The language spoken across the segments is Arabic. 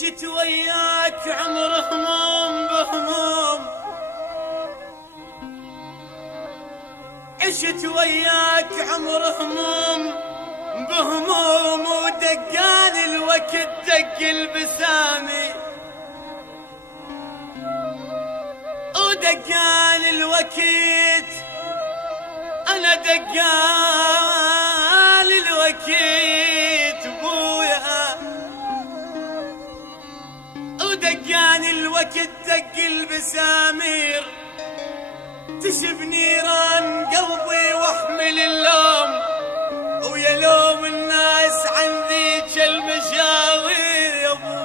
عشت وياك عمر هموم بهموم، عشت وياك عمر هموم بهموم، ودقان الوقت دق البسامي، ودقان الوقت انا دقان الوقت ابويا، ودقان الوقت دق البسامير، تشب نيران قلبي واحمل اللوم، ويلوم الناس عن ذيك المشاوير يا ابو.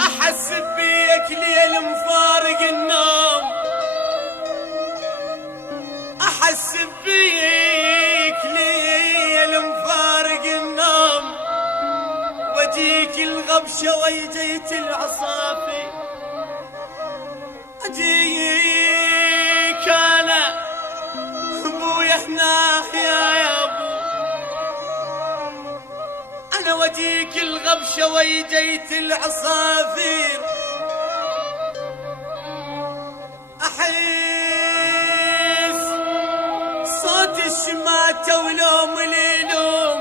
احس بيك ليل مفارق النوم، احس بيك ليل مفارق النوم، واجيك الغبشة ويجيت العصافي، اجيك انا ابويا هنا يا ابو، انا واجيك الغبشة ويجيت العصافير، احس صوت الشماتة ولوم اليلوم،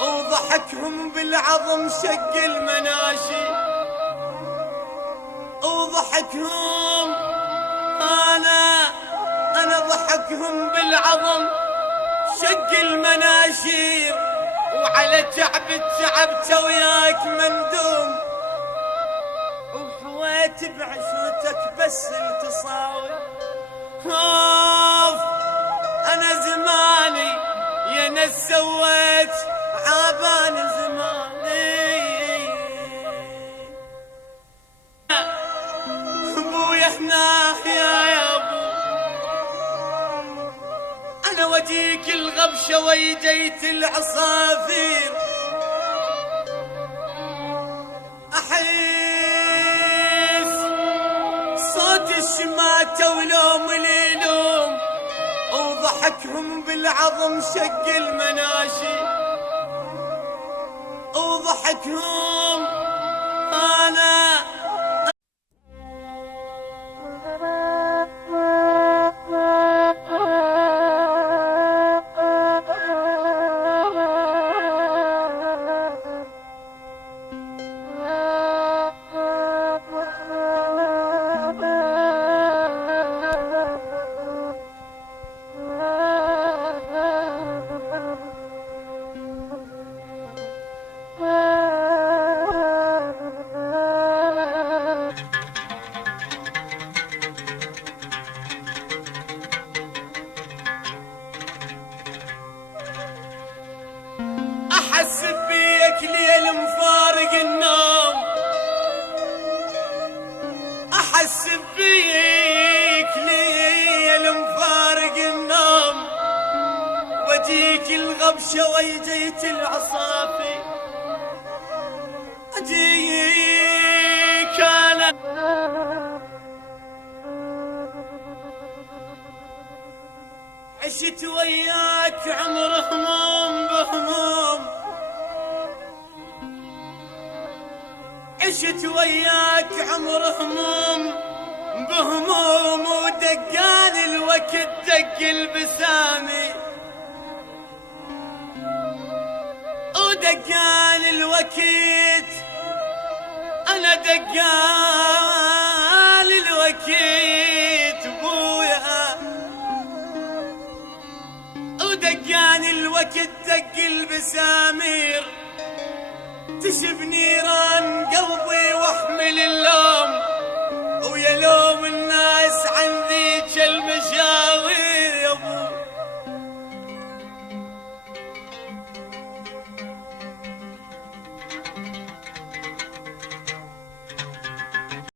وضحكهم بالعظم شق المناشي، وضحكهم انا ضحكهم بالعظم شق المناشير، وعلى تعبت وياك مندوم، وحويت بعشوتك بس التصاوي، خوف انا زماني يا ناس سويت عابان زماني، ابويا هنا يا ابو، انا وجيك الغبشة ويجيت العصافير، احس صوت الشماتة ولوم اليلوم، وضحكهم بالعظم شق المناشي، وضحكهم انا احس بيك ليل مفارق النوم، احس بيك ليل مفارق النوم، واجيك الغبشة ويجيت العصافي، اجيك انا عشت وياك عمر هموم بهموم، عشت وياك عمر هموم بهموم، ودقان الوقت دق البسامي، ودقان الوقت انا دقان الوقت ابويا، ودقان الوقت دق البسامير، تشب نيران قلبي واحمل